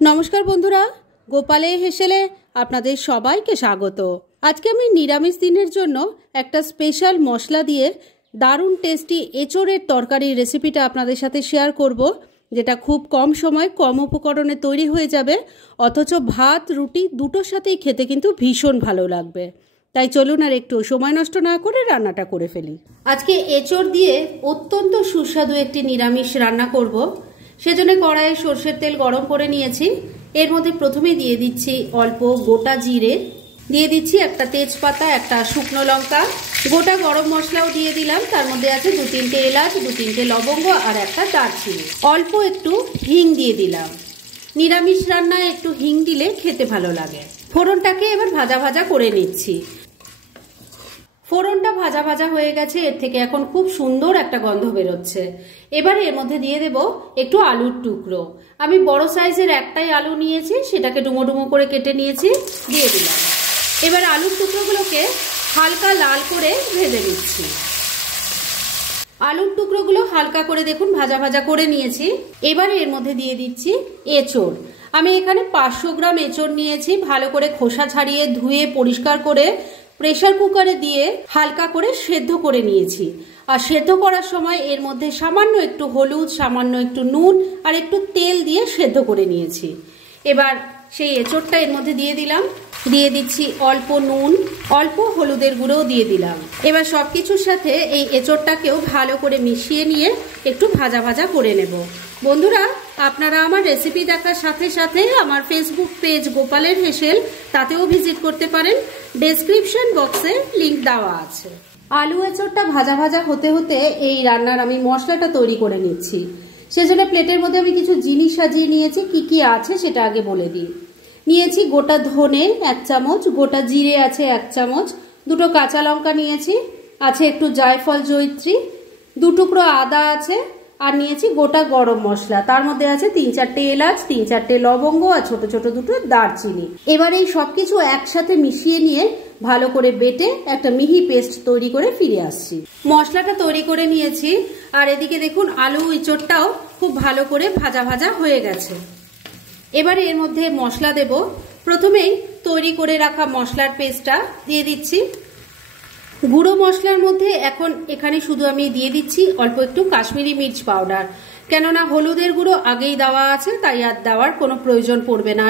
নমস্কার বন্ধুরা, গোপালে হেসেলে আপনাদের সবাইকে স্বাগত। আজকে আমি নিরামিষ দিনের জন্য একটা স্পেশাল মশলা দিয়ে দারুণ টেস্টি এঁচোড়ের তরকারির রেসিপিটা আপনাদের সাথে শেয়ার করব, যেটা খুব কম সময় কম উপকরণে তৈরি হয়ে যাবে, অথচ ভাত রুটি দুটোর সাথেই খেতে কিন্তু ভীষণ ভালো লাগবে। তাই চলুন আর একটু সময় নষ্ট না করে রান্নাটা করে ফেলি। আজকে এঁচোড় দিয়ে অত্যন্ত সুস্বাদু একটি নিরামিষ রান্না করব। সেজন্য কড়াইয়ে সরষের তেল গরম করে নিয়েছি। এর মধ্যে প্রথমে দিয়ে দিচ্ছি অল্প গোটা জিরে, দিয়ে দিচ্ছি একটা তেজপাতা, একটা শুকনো লঙ্কা, গোটা গরম মশলাও দিয়ে দিলাম। তার মধ্যে আছে 2-3টে এলাচ, 2-3টে লবঙ্গ আর একটা দারচিনি। অল্প একটু হিং দিয়ে দিলাম। নিরামিষ রান্নায় একটু হিং দিলে খেতে ভালো লাগে। ফোড়নটাকে এবার ভাজা ভাজা করে নিচ্ছি। ফোড়নটা ভাজা ভাজা হয়ে গেছে, এর থেকে এখন খুব সুন্দর একটা গন্ধ বেরোচ্ছে। এবারে এর মধ্যে দিয়ে দেব একটু আলুর টুকরো। আমি বড় সাইজের একটাই আলু নিয়েছি, সেটাকে ডুমো ডুমো করে কেটে নিয়েছি, দিয়ে দিলাম। এবার আলুর টুকরোগুলোকে হালকা লাল করে ভেজে নিচ্ছি। আলুর টুকরোগুলো হালকা করে দেখুন ভাজা ভাজা করে নিয়েছি। এবারে এর মধ্যে দিয়ে দিচ্ছি এঁচোড়। আমি এখানে 500 গ্রাম এঁচোড় নিয়েছি। ভালো করে খোসা ছাড়িয়ে ধুয়ে পরিষ্কার করে প্রেসার কুকারে দিয়ে হালকা করে সেদ্ধ করে নিয়েছি। আর সেদ্ধ করার সময় এর মধ্যে সামান্য একটু হলুদ, সামান্য একটু নুন আর একটু তেল দিয়ে সেদ্ধ করে নিয়েছি। এবার সেই এঁচোড়টা এর মধ্যে দিয়ে দিলাম। দিয়ে দিচ্ছি অল্প নুন, অল্প হলুদের গুঁড়োও দিয়ে দিলাম। এবার সবকিছুর সাথে এই এঁচোড়টাকেও ভালো করে মিশিয়ে নিয়ে একটু ভাজা ভাজা করে নেব। বন্ধুরা, আপনারা আমার রেসিপি দেখার সাথে সাথে আমার ফেসবুক পেজ গোপালের হেসেল, তাতেও ভিজিট করতে পারেন। ডেসক্রিপশন বক্সে লিংক দেওয়া আছে। আলু এঁচোড়টা ভাজা ভাজা হতে হতে এই রান্নার আমি মশলাটা তৈরি করে নিচ্ছি। সেজন্য প্লেটের মধ্যে আমি কিছু জিনিস সাজিয়ে নিয়েছি। কি কি আছে সেটা আগে বলে দিই। নিয়েছি গোটা ধনে 1 চামচ, গোটা জিরে আছে 1 চামচ, 2টো কাঁচা লঙ্কা নিয়েছি, আছে একটু জায়ফল জয়িত্রী, 2 টুকরো আদা আছে, আর নিয়েছি গোটা গরম মশলা। তার মধ্যে আছে 3-4টে এলাচ, 3-4টে লবঙ্গ আর ছোট ছোট 2টো দারচিনি। এবার এই সবকিছু একসাথে মিশিয়ে নিয়ে ভালো করে বেটে একটা মিহি পেস্ট তৈরি করে ফিরে আসছি। মশলাটা তৈরি করে নিয়েছি, আর এদিকে দেখুন আলু এঁচোড়টাও খুব ভালো করে ভাজা ভাজা হয়ে গেছে। এবারে এর মধ্যে মশলা দেব। প্রথমেই তৈরি করে রাখা মশলার পেস্টটা দিয়ে দিচ্ছি। গুঁড়ো মশলার মধ্যে এখন এখানে শুধু আমি দিয়ে দিচ্ছি অল্প একটু কাশ্মীরি মির্চ পাউডার, কেননা হলুদের গুঁড়ো আগেই দেওয়া আছে, তাই আর দেওয়ার কোনো প্রয়োজন পড়বে না।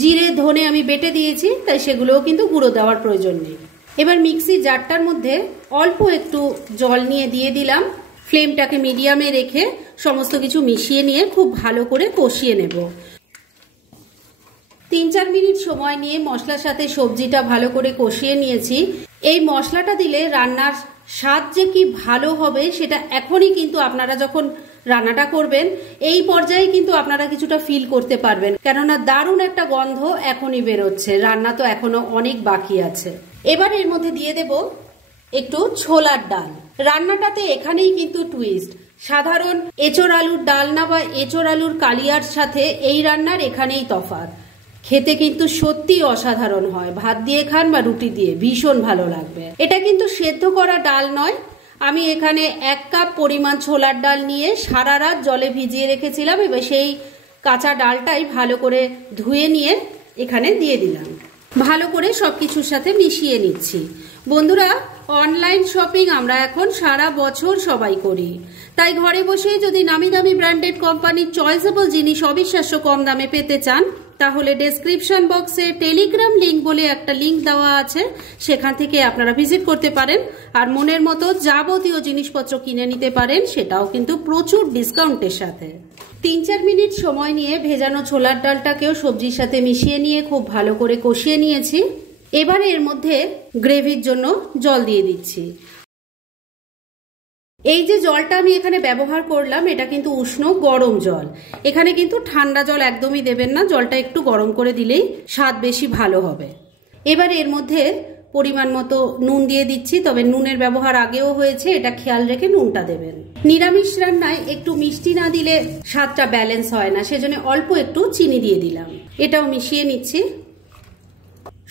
জিরে ধনে আমি বেটে দিয়েছি, তাই সেগুলোও কিন্তু গুঁড়ো দেওয়ার প্রয়োজন নেই। এবার মিক্সি জারটার মধ্যে অল্প একটু জল নিয়ে দিয়ে দিলাম। ফ্লেমটাকে মিডিয়ামে রেখে সমস্ত কিছু মিশিয়ে নিয়ে খুব ভালো করে কষিয়ে নেব। 3-4 মিনিট সময় নিয়ে মশলার সাথে সবজিটা ভালো করে কষিয়ে নিয়েছি। এই মশলাটা দিলে রান্নার স্বাদ যে কি ভালো হবে সেটা এখনই কিন্তু আপনারা যখন রান্নাটা করবেন এই পর্যায়ে কিন্তু আপনারা কিছুটা ফিল করতে পারবেন, কেননা দারুণ একটা গন্ধ এখনই বেরোচ্ছে। রান্না তো এখনো অনেক বাকি আছে। এবার এর মধ্যে দিয়ে দেব একটু ছোলার ডাল। রান্নাটাতে এখানেই কিন্তু টুইস্ট। সাধারণ এঁচোড় আলুর ডালনা বা এঁচোড় আলুর কালিয়ার সাথে এই রান্নার এখানেই তফাৎ। খেতে কিন্তু সত্যি অসাধারণ হয়। ভাত দিয়ে খান বা রুটি দিয়ে, ভীষণ ভালো লাগবে। এটা কিন্তু সেদ্ধ করা ডাল নয়। আমি এখানে 1 কাপ পরিমাণ ছোলার ডাল নিয়ে সারা রাত জলে ভিজিয়ে রেখেছিলাম। এবার সেই কাঁচা ডালটাই ভালো করে ধুয়ে নিয়ে এখানে দিয়ে দিলাম। ভালো করে সবকিছুর সাথে মিশিয়ে নিচ্ছি। বন্ধুরা, অনলাইন শপিং আমরা এখন সারা বছর সবাই করি, তাই ঘরে বসেই যদি নামি দামি ব্র্যান্ডেড কোম্পানির চয়েসেবল জিনিস অবিশ্বাস্য কম দামে পেতে চান, তাহলে ডেসক্রিপশন বক্সে টেলিগ্রাম লিংক বলে একটা লিংক দেওয়া আছে, সেখান থেকে আপনারা ভিজিট করতে পারেন। আর মনের মতো যাবতীয় জিনিসপত্র কিনে নিতে পারেন, সেটাও কিন্তু প্রচুর ডিসকাউন্টের সাথে। 3-4 মিনিট সময় নিয়ে ভেজানো ছোলার ডালটাকেও সবজির সাথে মিশিয়ে নিয়ে খুব ভালো করে কষিয়ে নিয়েছি। এবারে এর মধ্যে গ্রেভির জন্য জল দিয়ে দিচ্ছি। এই যে জলটা আমি এখানে ব্যবহার করলাম, এটা কিন্তু উষ্ণ গরম জল। এখানে কিন্তু ঠান্ডা জল একদমই দেবেন না। জলটা একটু গরম করে দিলেই স্বাদ বেশি ভালো হবে। এবার এর মধ্যে পরিমাণ মতো নুন দিয়ে দিচ্ছি, তবে নুনের ব্যবহার আগেও হয়েছে, এটা খেয়াল রেখে নুনটা দেবেন। নিরামিষ রান্নায় একটু মিষ্টি না দিলে স্বাদটা ব্যালেন্স হয় না, সেজন্য অল্প একটু চিনি দিয়ে দিলাম। এটাও মিশিয়ে নিচ্ছি।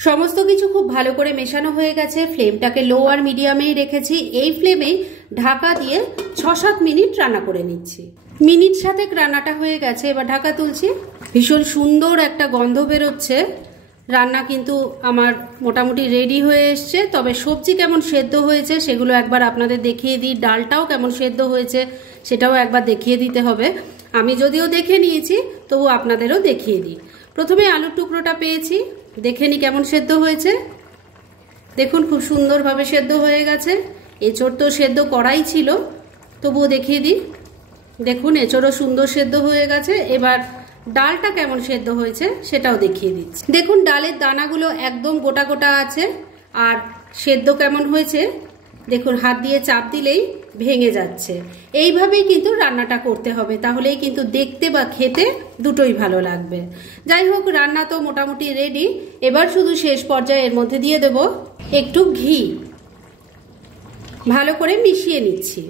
সমস্ত কিছু খুব ভালো করে মেশানো হয়ে গেছে। ফ্লেমটাকে লো আর মিডিয়ামেই রেখেছি। এই ফ্লেমেই ঢাকা দিয়ে 6-7 মিনিট রান্না করে নিচ্ছি। মিনিট 7 রান্নাটা হয়ে গেছে। এবার ঢাকা তুলছি। ভীষণ সুন্দর একটা গন্ধ বেরোচ্ছে। রান্না কিন্তু আমার মোটামুটি রেডি হয়ে এসছে। তবে সবজি কেমন সেদ্ধ হয়েছে সেগুলো একবার আপনাদের দেখিয়ে দিই, ডালটাও কেমন সেদ্ধ হয়েছে সেটাও একবার দেখিয়ে দিতে হবে। আমি যদিও দেখে নিয়েছি তবু আপনাদেরও দেখিয়ে দিই। প্রথমে আলুর টুকরোটা পেয়েছি, দেখে নিই কেমন সেদ্ধ হয়েছে। দেখুন খুব সুন্দরভাবে সেদ্ধ হয়ে গেছে। এঁচোড় তো সেদ্ধ করাই ছিল, তবুও দেখিয়ে দিই। দেখুন এঁচোড়ও সুন্দর সেদ্ধ হয়ে গেছে। এবার ডালটা কেমন সেদ্ধ হয়েছে সেটাও দেখিয়ে দিচ্ছি। দেখুন ডালের দানাগুলো একদম গোটা গোটা আছে। আর সেদ্ধ কেমন হয়েছে দেখুন, হাত দিয়ে চাপ দিলেই ভেঙে যাচ্ছে। এইভাবেই কিন্তু রান্নাটা করতে হবে, তাহলেই কিন্তু দেখতে বা খেতে দুটোই ভালো লাগবে। যাই হোক, রান্না তো মোটামুটি রেডি। এবার শুধু শেষ পর্যায়ে এর মধ্যে দিয়ে দেব একটু ঘি। ভালো করে মিশিয়ে নিচ্ছি।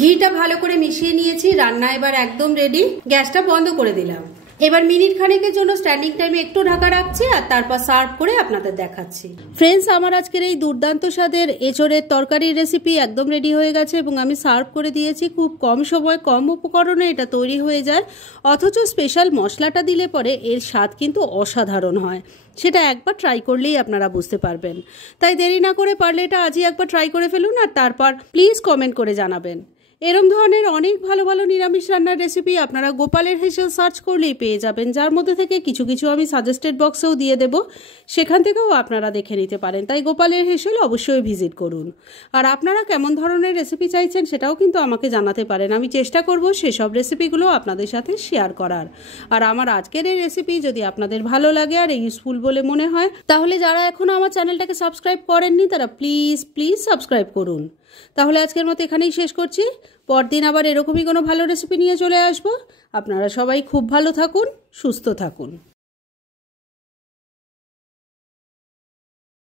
ঘিটা ভালো করে মিশিয়ে নিয়েছি। রান্না এবার একদম রেডি। গ্যাসটা বন্ধ করে দিলাম। এবার মিনিট খানেকের জন্য স্ট্যান্ডিং টাইমে একটু ঢাকা রাখছি আর তারপর সার্ভ করে আপনাদের দেখাচ্ছি। ফ্রেন্ডস, আমার আজকের এই দুর্দান্ত স্বাদের এঁচোড়ের তরকারির রেসিপি একদম রেডি হয়ে গেছে এবং আমি সার্ভ করে দিয়েছি। খুব কম সময় কম উপকরণে এটা তৈরি হয়ে যায়, অথচ স্পেশাল মশলাটা দিলে পরে এর স্বাদ কিন্তু অসাধারণ হয়। সেটা একবার ট্রাই করলেই আপনারা বুঝতে পারবেন। তাই দেরি না করে পারলে এটা আজই একবার ট্রাই করে ফেলুন আর তারপর প্লিজ কমেন্ট করে জানাবেন। এরম ধরনের অনেক ভালো ভালো নিরামিষ রান্নার রেসিপি আপনারা গোপালের হেসেল সার্চ করলেই পেয়ে যাবেন, যার মধ্যে থেকে কিছু কিছু আমি সাজেস্টেড বক্সেও দিয়ে দেব, সেখান থেকেও আপনারা দেখে নিতে পারেন। তাই গোপালের হেসেল অবশ্যই ভিজিট করুন। আর আপনারা কেমন ধরনের রেসিপি চাইছেন সেটাও কিন্তু আমাকে জানাতে পারেন। আমি চেষ্টা করব সেসব রেসিপিগুলো আপনাদের সাথে শেয়ার করার। আর আমার আজকের এই রেসিপি যদি আপনাদের ভালো লাগে আর ইউজফুল বলে মনে হয়, তাহলে যারা এখনও আমার চ্যানেলটাকে সাবস্ক্রাইব করেননি তারা প্লিজ প্লিজ সাবস্ক্রাইব করুন। তাহলে আজকের মতো এখানেই শেষ করছি। পরদিন আবার এরকমই কোনো ভালো রেসিপি নিয়ে চলে আসবো। আপনারা সবাই খুব ভালো থাকুন, সুস্থ থাকুন।